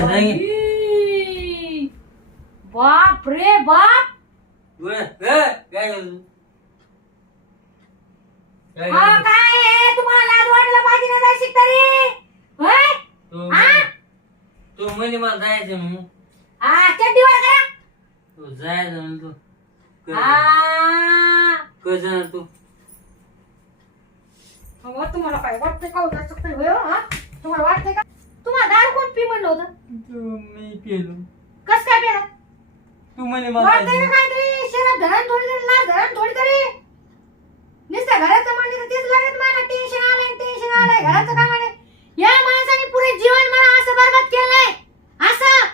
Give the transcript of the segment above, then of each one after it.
नाही. ई! बाप रे बाप काय झालं? काय हा झालं? काय आहे? तुम्हाला लाज वाटलं पाहिजे ना जरा तरी होय तू हा? तू म्हणे मला जायचं म्हणून हा चड्डीवर करा तू जायचं म्हणून तू हा. कस जाणार तू? अहो, तुम्हाला काय वाटतंय का उगाच काही होय, हा? तुम्हाला वाटतंय का? तुम्हाला दारू कोण पी म्हणलं होतं? तू मी पेलो कस काय पेला तू म्हणे मला वाटतंय जायचं. का काहीतरी शराब धरण थोडी तरी लाज धरण थोडी तरी. नुसतं घराचं म्हणलं तर तेच लागत मला. टेन्शन आलंय टेन्शन आलंय. घराचं या माणसाने पुरे जीवन मला असं बरबाद केलंय. असं.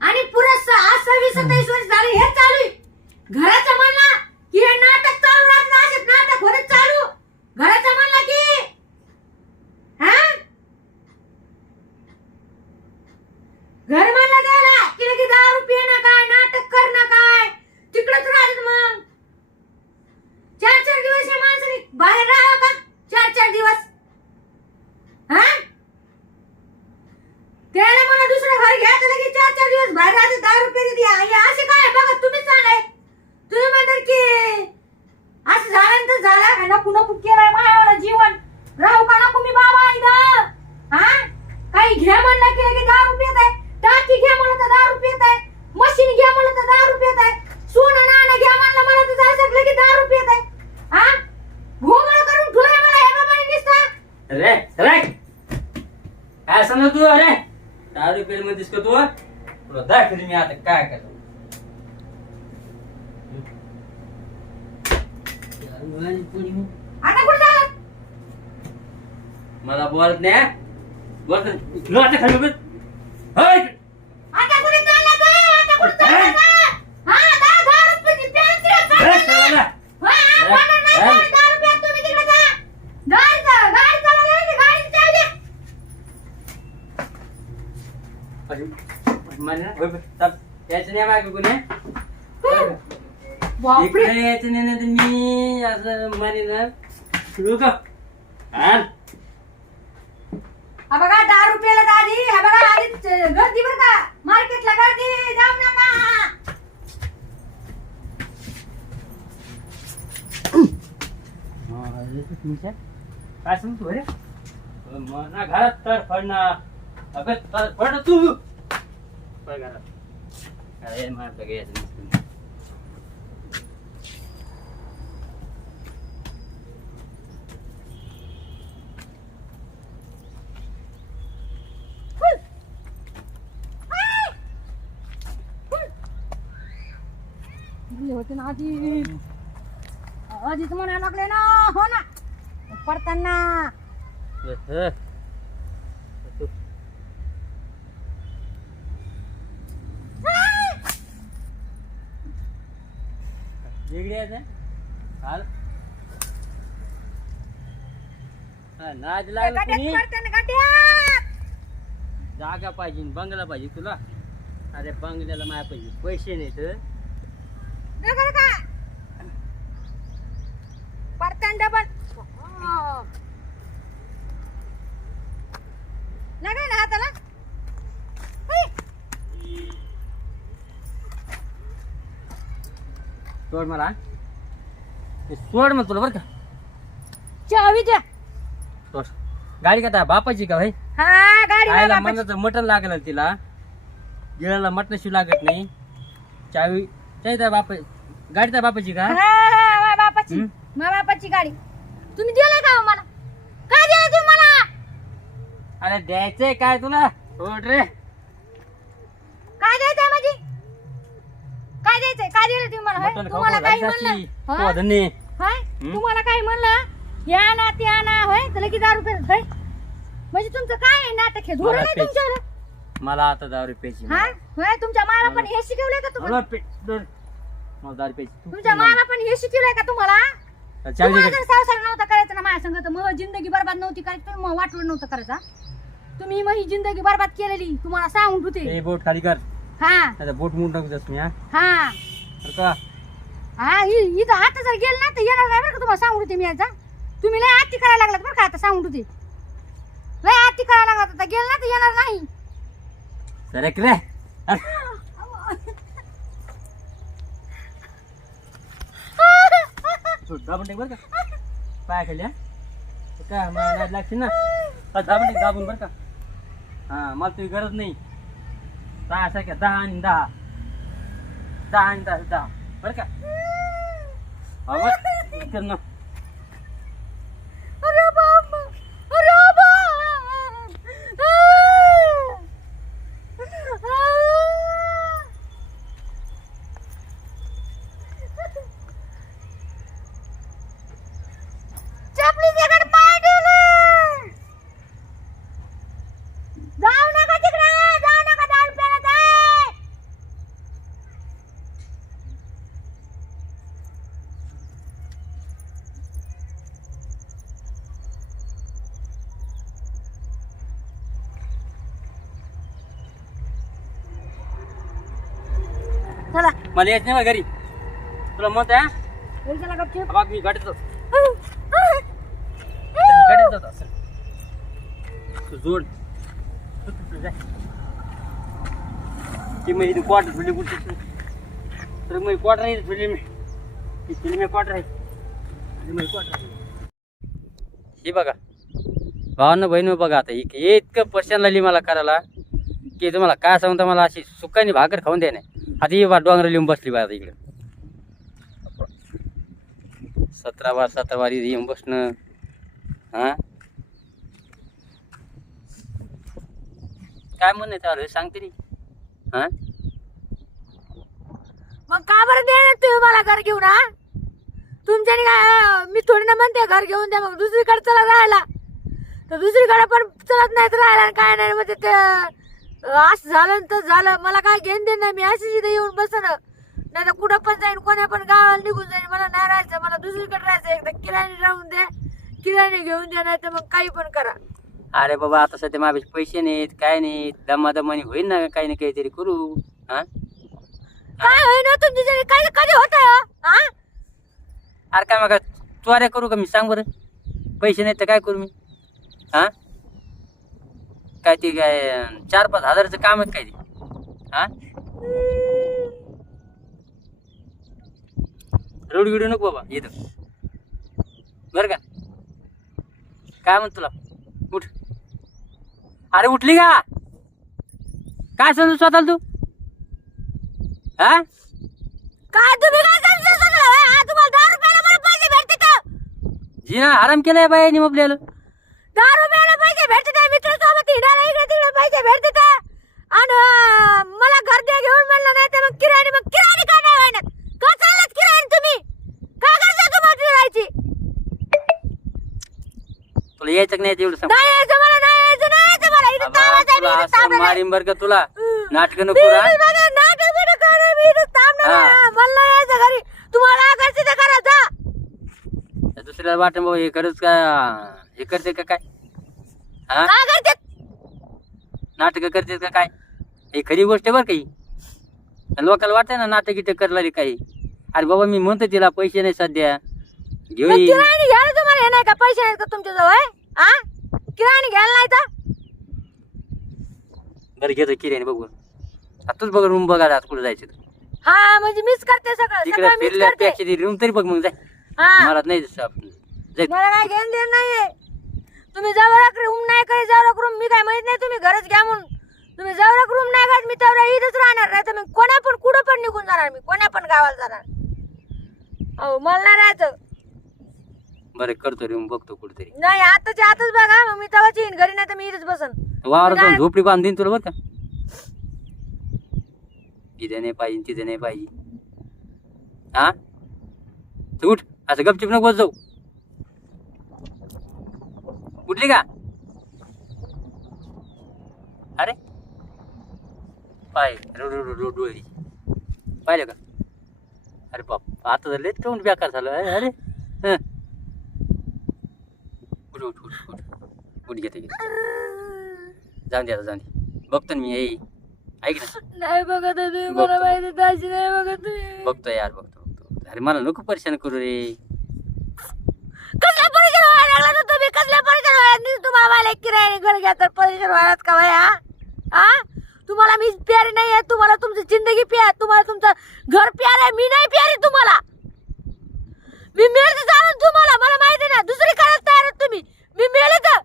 आणि पुरे स- आज सव्वीस सत्तावीस वर्ष झाले हे चालू आहे. घराचं म्हणलं की हे नाटक चालू राहत असे नाटक होत चालू घराचं म्हणलं की हा घर म्हणलं त्याला की लगे दारू पिणं काय नाटक करणं काय तिकडच राहत मग चार चार दिवस या माणसाने बाहेर राहावं का चार चार दिवस हा त्याला म्हणा दुसरं घर घ्यायचं लगे चार चार दिवस बाहेर राहते दारू पिते ती हे असे काय बघा तुम्हीच सांगाय तुम्ही म्हणतात की असं झाल्यानंतर झाला. झालं का नको नको केलंय माझ्यावर जीवन. राहू का नको मी बाबा इथं? हा? काही घ्या म्हणलं की लगे दारू पित आहे. टाकी घ्या म्हणलं तर दारू पित आहे. मशीन घ्या म्हणलं तर दारू पित आहे. सोनं नाणं घ्या म्हणलं मला तर जायचं लगे दारू पित आहे. हा? घोंगड करून ठुलाय मला या प्रमाणे निसता. रे रे काय समजतो अरे पेल मध्येस का तू तुला दाखवली मी आता काय करतो. आता कुठं झालं मला बोलत नाही बोलत आता खाली होय आता कुठे चालला का आता कुठे चालला का हा दहा दहा रुपयाची प्यायला तिला ए, चालला चला. ना? होय, हा, पाठवून नाही ए. चालत, दहा रुपयात तुम्ही तिकडे जा. गाडी चालवा, गाडी चालवा, गाडी गाडी चालली. चाल. यायचं नाही मागे कोणी? बापरे. इकडे यायचं नाही ना तर मी असं म्हणे ना सुरू का आण. हा बघा दहा रुपयाला दादी हा बघा आधीच गर्दी बरं का? मार्केटला गर्दी. जाऊ नका. हा, तुमच्या- काय सांगतो रे मला घरात तर पडणार. अगं तर पड तू. पड घरात अरे मला यायचं नसतं. म्हणले होते ना आधी आधीच म्हणायला लागले ना हो ना पडताना हं. तू- वेगळी आहे ते? हाल. नाद लागला कुणी जागा पाहिजे बंगला पाहिजे तुला अरे बंगल्याला माया पाहिजे पैसे नाही तर नका नका पडताना डबल नका ना हाताला हुई. सोड मला. सोड मग तुला बरं का. चावी द्या सोड. गाडी का बापाची का भाई? हा गाडी आईला बाबा मनाचं मटण लागलं तिला. गिळाला मटण शिव लागत नाही. चावी चावी त्या बापा गाडी त्या बापाची का? हा, हा, माझ्या बापाची. हं? माझ्या बापाची गाडी. तुम्ही दिलं का हो मला? काय दिलं तुम्ही मला? अरे द्यायचंय काय तुला? सोड रे. काय द्यायचंय? माझी काय द्यायचंय? काय दिलं तुम्ही मला? होय? मटण खाऊ तुम्हाला काही घालायचं म्हणलं. हा? धन्य. होय? तुम्हाला काही म्हणलं? या ना त्या ना होय? तर लगेच दारू होय? म्हणजे तुमचं काय आहे? नाटक हे? धोरण मला आहे पेच. तुमच्यावर? मला आता दारू प्यायची हा? होय? तुमच्या मामा पण हे शिकवलंय का तुम्हाला? मला पे- दर- मला दारू प्यायची. तू- तुमच्या मामा पण हे शिकवलंय का तुम्हाला? मला. चावी दे तुम्हाला घरी. जर संसार नव्हता करायचा ना माझ्या संग तर मग जिंदगी बरबाद नव्हती करायची मग वाटवड नव्हतं करायचा. तुम्ही मग ही जिंदगी बरबाद केलेली. तुम्हाला सांगून होते ए, बोट खाली कर. हा. आता बोट म्हणून टाकू जास्त मी हा. हा. का? हा इ- इथं आता जर गेलं ना तर येणार नाही बरं का तुम्हाला सांगू होते मी आता तुम्ही लय आती करायला लागलात बरं का आता सांगू होते लय आती करायला लागलात आता. गेलं ना तर येणार नाही. सरक रे दाबून टेक बरं का. पाय खाली हा. ते काय मला नाद लागते ना. हा, दाबून टेक दाबून बरं का. हा मला तुझी गरज नाही. दहा सारख्या दहा आणि दहा दहा आणि दहा दहा बरं का हा बरं कर ना अरे बाबा अरे बाबा चपली तिकडे पाय ठेवले जाऊ नका तिकडे जाऊ नका दारू प्यायला जाय चला मला यायचं नाही बा घरी. तुला मत आहे? हा? बाग मी गाडीत जातो. मी गाडीत जातो असं. तू जोड. तू तिथं जाय ती तू क्वार्टर फिरली कुठे तर मग क्वार्टर आहे फिरली मी. ती फिरली मी क्वार्टर आहे. मग क्वार्टर हे बघा. भावानं बहिणी बघा आता इक- इतकं परेशान लागली मला करायला की तुम्हाला काय सांगता मला अशी सुकानी भाकर खाऊन द्या नाही. आता ही बा लिहून बसली बा इकडं. सतरा बार सतरा बार येऊन बसणं. हा? काय म्हणणं चालू सांगते नी हा? मग का बरं दे तुम्ही मला घर घेऊन हा? तुमच्या काय मी थोडी ना म्हणते घर घेऊन द्या मग दुसरीकडे चला राहायला तर दुसरीकडे पण चलत नाही तर राहायला काय नाही म्हणजे ते असं झालं तर झालं. मला काय घेऊन दे नाही. मी अशीच इथे येऊन बसन नाही तर कुठं पण जाईन कोण्या पण गावाला निघून जाईन. मला नाही राहायचं. मला दुसरीकडे राहायचं एकदा किरायाने राहून द्या. किरायाने घेऊन द्या नाही तर मग काही पण करा. अरे बाबा आता सध्या माझे पैसे नाहीत काय नाहीत. दमादमानी होईल ना काही ना काहीतरी करू. हा? काय होईना तुमच्या जरी? काय कधी होत हा? अरे काय मग चोऱ्या करू का मी? सांग बरं. पैसे नाहीत तर काय करू मी? हा? काय ते काय चार पाच हजाराचं काम आहे काय ते? हा? रोड गिडू नको बाबा येतं बरं का? काय म्हणतो तुला? उठ. अरे उठली का? काय समजू स्वतःला तू? हा? काय तुम्ही काय समजून सांगला होय? हा तुम्हाला दहा रुपयाला मला पैसे भेटते का? जी ना आराम केलाय बाई निमपल्याला दहा रुपयाला पैसे भेटते त्या मित्रासोबत हिंडायला इकडे तिकडे पैसे भेटते त्या आणि मला घर द्या घेऊन म्हणलं नाही तर मग किराणी मग किराणी का नाही होईना का चालत किराणी तुम्ही काय करता तुम्हाला राहायची तुला यायचं नाही एवढं सांग नाही यायचं मला नाही यायचं नाही यायचं मला इथं थांबायचं तुला मी इथं. मारीन बरं का तुला. नाटक मी नको हा? इथं बघा, नाटक बिटक काय नाही, मी इथं थांबणार हा. आहे. मला नाही यायचं घरी तुम्हाला घरचे तर करा जा त्या दुसऱ्याला वाटत बाबा हे खरंच का हे करते का काय हा? काय नाटक करते का काय? हे खरी गोष्ट आहे बरं काही लोकांना वाटतं ना नाटक इथे करणारी काही अरे बाबा मी म्हणतो तिला पैसे नाही सध्या. घेऊ मग येईन. किराणी घ्यायला तुम्हाला हे नाही का? पैसे नाहीत का तुमच्या जवळ हा किराणी घ्यायला नाही तर? बरं घेतो किराने बघून. आताच बघ रूम बघा आता कुठं जायचं तर. हा म्हणजे मीच करते सगळं तिकडे सगळं मीच फिरल्या करते. रूम तरी बघ मग जाय. हा. मला नाही दिसत. आपण. जाय. मला काय घेऊन देण नाहीये. तुम्ही जवळ रूम नाही करे जवळ रूम मी काय माहीत नाही तुम्ही घरच घ्या म्हणून. तुम्ही जवळ रूम नाही करत मी तेवढ्या इथंच राहणार. नाही तर मी कोणा पण कुठं पण निघून जाणार मी कोण्या पण गावाला जाणार. हो मला नाही राहायचं. बरं करतो रूम बघतो कुठेतरी. नाही आताच्या आताच बघा मग मी तेव्हाच येईन घरी नाही तर मी इथंच बसन. वावरात जाऊन. झोपडी बांधीन तुला बरं का? इथे नाही पाहिजे तिथे नाही पाहिजे. हा? उठ असं गपचिप नको जाऊ उठली का? अरे. पाय. रोड डोळी. पाहिलं का? अरे बाप. आता लेट काऊन बेकार झालं. अरे हं. उठ उठ उठ उठ. उठ घेते घेते. जाऊन दे आता जाऊन दे. बघतो ना मी. येई ऐक ना. नाही बघत आहे तुम्ही. मला माहिती दाजी नाही बघत तुम्ही. बघतो यार बघतो बघतो. अरे मला नको परेशान करू रे. कसल्या परेशान व्हायला लागला तर तुम्ही कसल्या परेशान किरायाने घर घ्या तर परेशान व्हायलात का हा तुम्हाला मी प्यारी नाही आहे तुम्हाला तुमची जिंदगी प्या तुम्हाला तुमचं घर प्यार आहे मी नाही प्यारी तुम्हाला. मी जाणून तुम्हाला मला माहिती ना दुसरी करायला तयार आहात तुम्ही. मी तर.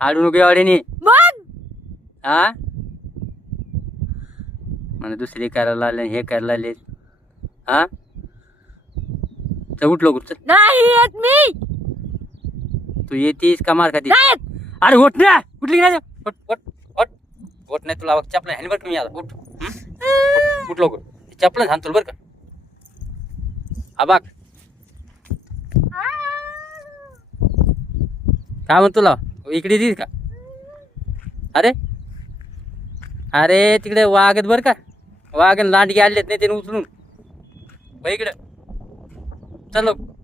आडू नको एवढ्याने मग? हा मला दुसरी करायला लागले हे करायला लागले. हा चल उठलो चल नाही येत मी. तू येतीस का मार खाती नाही येत. अरे उठ ना उठली की नाही उठ उठ उठ. उठ नाही तुला चपला हॅन्ड बरं मी आता उठ. हं? उठ उठ लवकर. चपला घाल तुला बरं का? हा बाग काय म्हणतो तुला? इकडे दिस का? अरे? अरे तिकडे वाघ बर बरं का? वाघ लांडगे आणलेत नाही त्याने उचलून. बघ इकडं. चल लवकर.